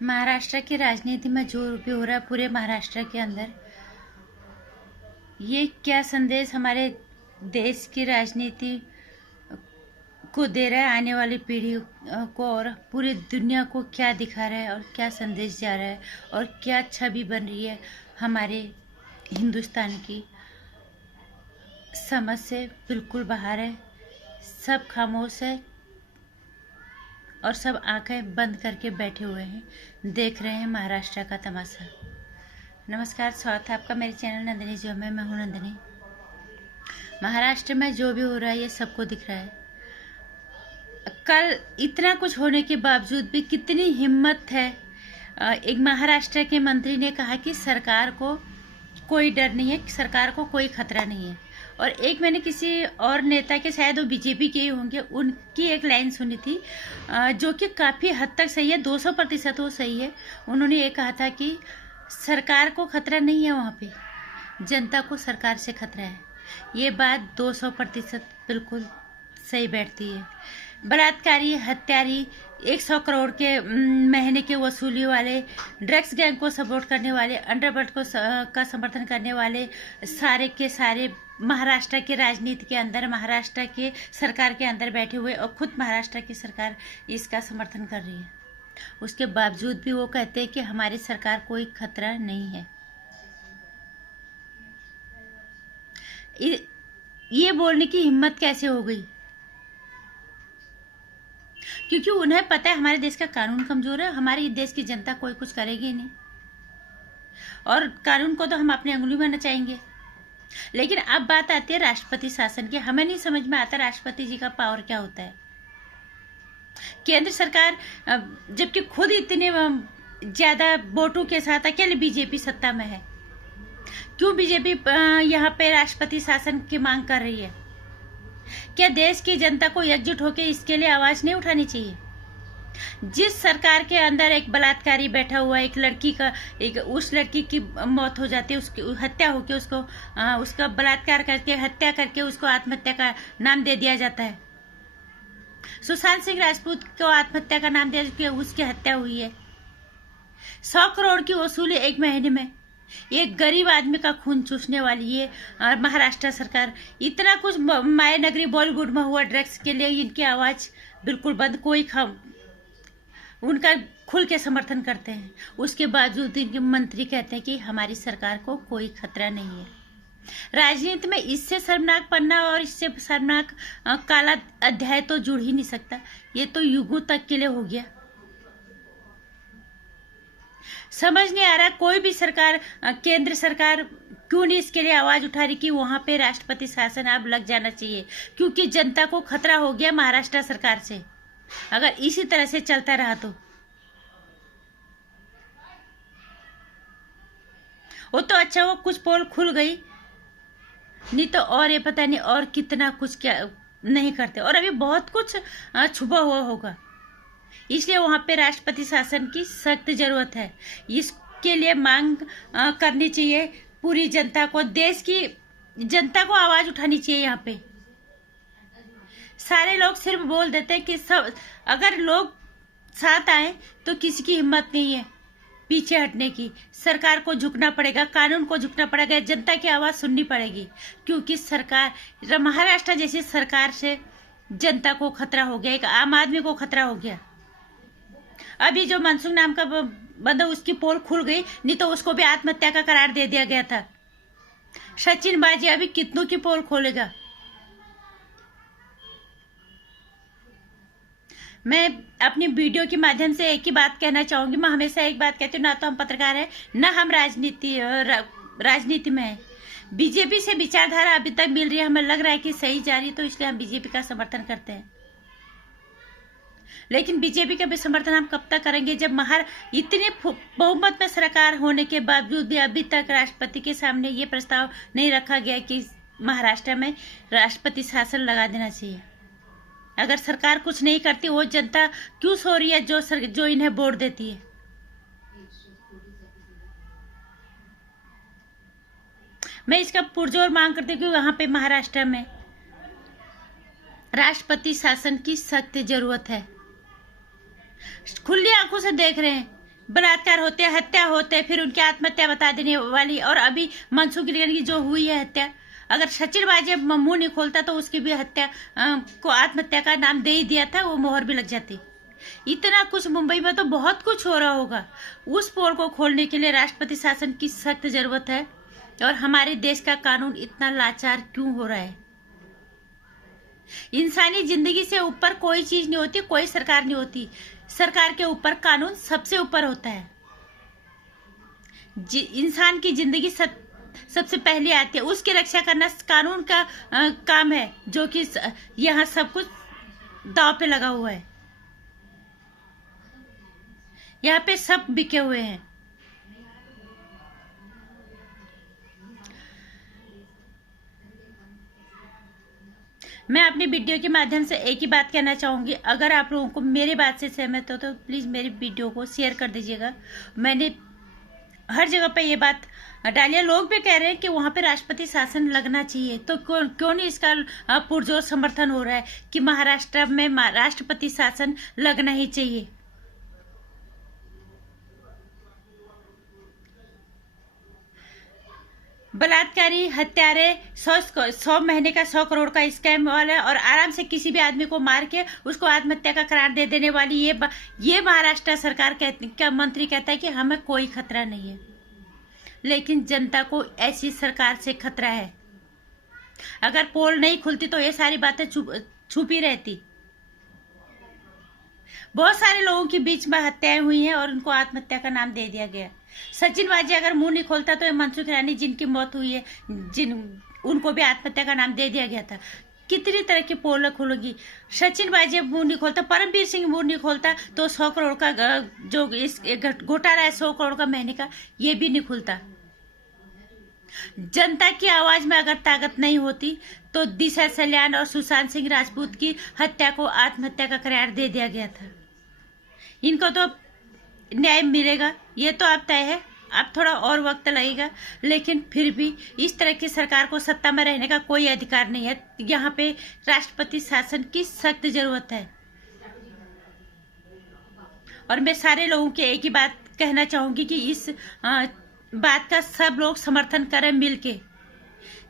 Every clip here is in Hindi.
महाराष्ट्र की राजनीति में जो भी हो रहा है पूरे महाराष्ट्र के अंदर, ये क्या संदेश हमारे देश की राजनीति को दे रहा है, आने वाली पीढ़ी को, और पूरी दुनिया को क्या दिखा रहा है और क्या संदेश जा रहा है और क्या छवि बन रही है हमारे हिंदुस्तान की। समझ से बिल्कुल बाहर है। सब खामोश है और सब आंखें बंद करके बैठे हुए हैं, देख रहे हैं महाराष्ट्र का तमाशा। नमस्कार, स्वागत है आपका मेरे चैनल नंदिनी जो मैं हूँ नंदिनी। महाराष्ट्र में जो भी हो रहा है ये सबको दिख रहा है। कल इतना कुछ होने के बावजूद भी कितनी हिम्मत है। एक महाराष्ट्र के मंत्री ने कहा कि सरकार को कोई डर नहीं है, सरकार को कोई खतरा नहीं है। और एक मैंने किसी और नेता के, शायद वो बीजेपी के ही होंगे, उनकी एक लाइन सुनी थी जो कि काफ़ी हद तक सही है, 200% वो सही है। उन्होंने ये कहा था कि सरकार को खतरा नहीं है, वहाँ पे जनता को सरकार से खतरा है। ये बात 200% बिल्कुल सही बैठती है। बलात्कारी, हत्यारी, 100 करोड़ के महीने के वसूली वाले, ड्रग्स गैंग को सपोर्ट करने वाले, अंडरवर्ल्ड को का समर्थन करने वाले सारे के सारे महाराष्ट्र के राजनीति के अंदर, महाराष्ट्र के सरकार के अंदर बैठे हुए, और खुद महाराष्ट्र की सरकार इसका समर्थन कर रही है। उसके बावजूद भी वो कहते हैं कि हमारी सरकार कोई खतरा नहीं है। ये बोलने की हिम्मत कैसे हो गई? क्योंकि उन्हें पता है हमारे देश का कानून कमजोर है, हमारे देश की जनता कोई कुछ करेगी नहीं, और कानून को तो हम अपनी अंगुली में नचाएंगे। लेकिन अब बात आती है राष्ट्रपति शासन की। हमें नहीं समझ में आता राष्ट्रपति जी का पावर क्या होता है। केंद्र सरकार जबकि खुद इतने ज्यादा वोटों के साथ अकेले बीजेपी सत्ता में है, क्यों बीजेपी यहाँ पे राष्ट्रपति शासन की मांग कर रही है? क्या देश की जनता को एकजुट होकर इसके लिए आवाज नहीं उठानी चाहिए? जिस सरकार के अंदर एक बलात्कारी बैठा हुआ है, एक लड़की का, उस लड़की की मौत हो जाती है, उसकी हत्या होकर उसको उसका बलात्कार करके हत्या करके उसको आत्महत्या का नाम दे दिया जाता है। सुशांत सिंह राजपूत को आत्महत्या का नाम दे के उसकी हत्या हुई है। 100 करोड़ की वसूली एक महीने में। एक गरीब आदमी का खून चूसने वाली ये महाराष्ट्र सरकार। इतना कुछ माया नगरी बॉलीवुड में हुआ ड्रग्स के लिए, इनकी आवाज बिल्कुल बंद। कोई उनका खुल के समर्थन करते हैं, उसके बावजूद इनके मंत्री कहते हैं कि हमारी सरकार को कोई खतरा नहीं है। राजनीति में इससे शर्मनाक पन्ना और इससे शर्मनाक काला अध्याय तो जुड़ ही नहीं सकता। ये तो युगों तक के लिए हो गया। समझ नहीं आ रहा कोई भी सरकार, केंद्र सरकार क्यों नहीं इसके लिए आवाज उठा रही कि वहां पे राष्ट्रपति शासन अब लग जाना चाहिए, क्योंकि जनता को खतरा हो गया महाराष्ट्र सरकार से। अगर इसी तरह से चलता रहा तो वो तो अच्छा, वो कुछ पोल खुल गई, नहीं तो और ये पता नहीं और कितना कुछ क्या नहीं करते, और अभी बहुत कुछ छुपा हुआ होगा। इसलिए वहां पे राष्ट्रपति शासन की सख्त जरूरत है। इसके लिए मांग करनी चाहिए पूरी जनता को, देश की जनता को आवाज उठानी चाहिए। यहाँ पे सारे लोग सिर्फ बोल देते हैं कि सब, अगर लोग साथ आए तो किसी की हिम्मत नहीं है पीछे हटने की। सरकार को झुकना पड़ेगा, कानून को झुकना पड़ेगा, जनता की आवाज सुननी पड़ेगी, क्योंकि सरकार, महाराष्ट्र जैसी सरकार से जनता को खतरा हो गया, एक आम आदमी को खतरा हो गया। अभी जो मनसुख नाम का बंदा, उसकी पोल खुल गई, नहीं तो उसको भी आत्महत्या का करार दे दिया गया था। सचिन बाजी अभी कितनों की पोल खोलेगा? मैं अपनी वीडियो के माध्यम से एक ही बात कहना चाहूंगी। मैं हमेशा एक बात कहती हूँ, ना तो हम पत्रकार हैं, ना हम राजनीति में है। बीजेपी से विचारधारा अभी तक मिल रही है, हमें लग रहा है कि सही जा रही है, तो इसलिए हम बीजेपी का समर्थन करते हैं। लेकिन बीजेपी का भी समर्थन हम कब तक करेंगे, जब इतने बहुमत में सरकार होने के बावजूद भी अभी तक राष्ट्रपति के सामने ये प्रस्ताव नहीं रखा गया कि महाराष्ट्र में राष्ट्रपति शासन लगा देना चाहिए। अगर सरकार कुछ नहीं करती, वो जनता क्यों सो रही है जो इन्हें वोट देती है? मैं इसका पुरजोर मांग करती हूँ कि वहां पे महाराष्ट्र में राष्ट्रपति शासन की सख्त जरूरत है। खुली आंखों से देख रहे हैं बलात्कार होते, हत्या होते, फिर उनकी आत्महत्या बता देने वाली। और अभी मनसुख हिरेन की जो हुई है हत्या, अगर सचिन वाजे मुंह नहीं खोलता तो उसकी भी हत्या को आत्महत्या का नाम दे ही दिया था, वो मोहर भी लग जाती। इतना कुछ मुंबई में तो बहुत कुछ हो रहा होगा। उस पोल को खोलने के लिए राष्ट्रपति शासन की सख्त जरूरत है। और हमारे देश का कानून इतना लाचार क्यों हो रहा है? इंसानी जिंदगी से ऊपर कोई चीज नहीं होती, कोई सरकार नहीं होती। सरकार के ऊपर कानून सबसे ऊपर होता है। इंसान की जिंदगी सबसे पहले आती है, उसकी रक्षा करना कानून का काम है, जो कि यहाँ सब कुछ दांव पे लगा हुआ है। यहाँ पे सब बिके हुए हैं। मैं अपनी वीडियो के माध्यम से एक ही बात कहना चाहूँगी, अगर आप लोगों को मेरी बात से सहमत हो तो प्लीज़ मेरी वीडियो को शेयर कर दीजिएगा। मैंने हर जगह पे ये बात डालिए। लोग भी कह रहे हैं कि वहाँ पे राष्ट्रपति शासन लगना चाहिए, तो क्यों नहीं इसका पुरजोर समर्थन हो रहा है कि महाराष्ट्र में राष्ट्रपति शासन लगना ही चाहिए। बलात्कारी, हत्यारे, 100 महीने का 100 करोड़ का स्कैम वाला और आराम से किसी भी आदमी को मार के उसको आत्महत्या का करार दे देने वाली ये महाराष्ट्र सरकार का मंत्री कहता है कि हमें कोई खतरा नहीं है, लेकिन जनता को ऐसी सरकार से खतरा है। अगर पोल नहीं खुलती तो ये सारी बातें छुपी रहती। बहुत सारे लोगों के बीच में हत्याएं हुई हैं और उनको आत्महत्या का नाम दे दिया गया। सचिन वाजे अगर मुंह नहीं खोलता तो मनसुख हिरानी जिनकी मौत हुई है, उनको भी आत्महत्या का नाम दे दिया गया था। कितनी तरह की पोल खुलेगी? सचिन वाजे मुंह नहीं खोलता, परमवीर सिंह मुंह नहीं खोलता तो 100 करोड़ का जो इस घोटाला है 100 करोड़ का महीने का, ये भी नहीं खुलता। जनता की आवाज में अगर ताकत नहीं होती तो दिशा सल्यान और सुशांत सिंह राजपूत की हत्या को आत्महत्या का करार दे दिया गया था। इनको तो न्याय मिलेगा, ये तो अब तय है। अब थोड़ा और वक्त लगेगा, लेकिन फिर भी इस तरह की सरकार को सत्ता में रहने का कोई अधिकार नहीं है। यहाँ पे राष्ट्रपति शासन की सख्त जरूरत है। और मैं सारे लोगों के एक ही बात कहना चाहूंगी कि इस बात का सब लोग समर्थन करें मिलके।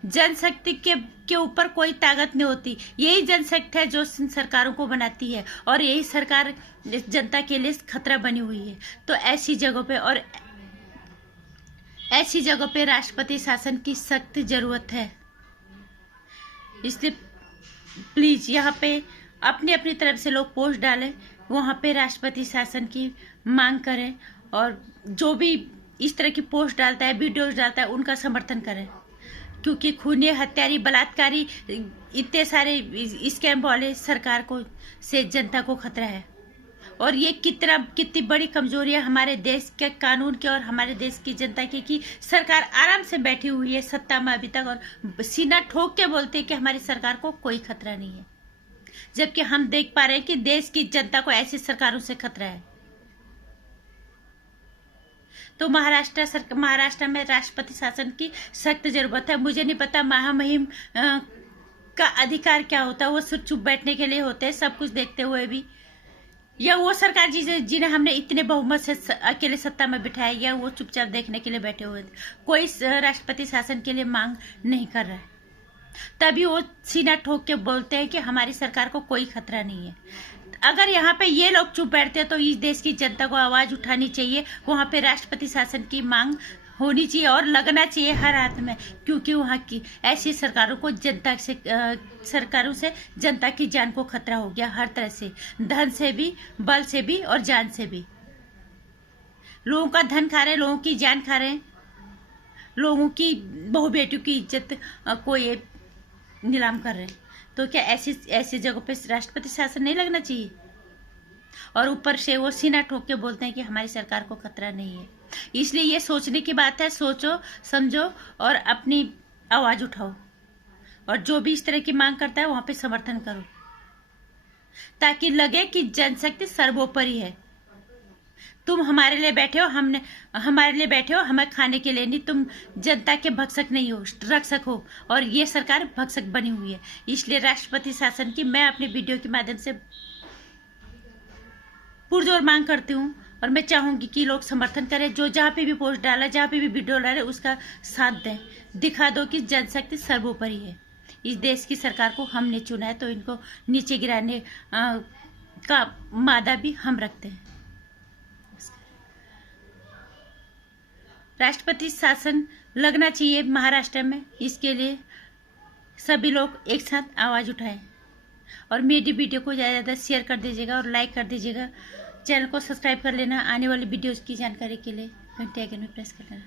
जनशक्ति के ऊपर कोई ताकत नहीं होती। यही जनशक्ति है जो सरकारों को बनाती है, और यही सरकार जनता के लिए खतरा बनी हुई है। तो ऐसी जगहों पे राष्ट्रपति शासन की सख्त जरूरत है। इसलिए प्लीज यहाँ पे अपनी अपनी तरफ से लोग पोस्ट डालें, वहाँ पे राष्ट्रपति शासन की मांग करें, और जो भी इस तरह की पोस्ट डालता है, वीडियोस डालता है, उनका समर्थन करें। क्योंकि खूनी, हत्यारी, बलात्कारी, इतने सारे स्कैम वाले सरकार को से जनता को खतरा है। और ये कितनी बड़ी कमजोरी है हमारे देश के कानून की और हमारे देश की जनता की, कि सरकार आराम से बैठी हुई है सत्ता में अभी तक, और सीना ठोक के बोलते हैं कि हमारी सरकार को कोई खतरा नहीं है, जबकि हम देख पा रहे हैं कि देश की जनता को ऐसी सरकारों से खतरा है। तो महाराष्ट्र में राष्ट्रपति शासन की सख्त जरूरत है। मुझे नहीं पता महामहिम का अधिकार क्या होता है, वो सिर्फ चुप बैठने के लिए होते हैं सब कुछ देखते हुए भी, या वो सरकार जिन्हें हमने इतने बहुमत से अकेले सत्ता में बिठाया, या वो चुपचाप देखने के लिए बैठे हुए थे। कोई राष्ट्रपति शासन के लिए मांग नहीं कर रहा है, तभी वो सीना ठोक के बोलते हैं कि हमारी सरकार को कोई खतरा नहीं है। अगर यहाँ पे ये लोग चुप बैठते हैं तो इस देश की जनता को आवाज उठानी चाहिए, वहाँ पे राष्ट्रपति शासन की मांग होनी चाहिए और लगना चाहिए हर हाथ में, क्योंकि वहाँ की ऐसी सरकारों से जनता की जान को खतरा हो गया हर तरह से, धन से भी, बल से भी और जान से भी। लोगों का धन खा रहे हैं, लोगों की जान खा रहे हैं, लोगों की बहू बेटियों की इज्जत को ये नीलाम कर रहे हैं। तो क्या ऐसी जगहों पे राष्ट्रपति शासन नहीं लगना चाहिए? और ऊपर से वो सीना ठोक के बोलते हैं कि हमारी सरकार को खतरा नहीं है। इसलिए ये सोचने की बात है, सोचो समझो और अपनी आवाज उठाओ, और जो भी इस तरह की मांग करता है वहां पे समर्थन करो, ताकि लगे कि जनशक्ति सर्वोपरि है। तुम हमारे लिए बैठे हो, हमें खाने के लिए नहीं, तुम जनता के भक्षक नहीं हो, रक्षक हो, और ये सरकार भक्षक बनी हुई है। इसलिए राष्ट्रपति शासन की मैं अपने वीडियो के माध्यम से पुरजोर मांग करती हूँ, और मैं चाहूँगी कि लोग समर्थन करें, जो जहाँ पे भी पोस्ट डाला, जहाँ पे भी वीडियो डाले, उसका साथ दें, दिखा दो कि जनशक्ति सर्वोपरि है। इस देश की सरकार को हमने चुना है, तो इनको नीचे गिराने का मादा भी हम रखते हैं। राष्ट्रपति शासन लगना चाहिए महाराष्ट्र में, इसके लिए सभी लोग एक साथ आवाज़ उठाएं। और मेरी वीडियो को ज़्यादा से ज़्यादा शेयर कर दीजिएगा और लाइक कर दीजिएगा। चैनल को सब्सक्राइब कर लेना आने वाली वीडियोज़ की जानकारी के लिए। घंटे आइकन में प्रेस कर लेना।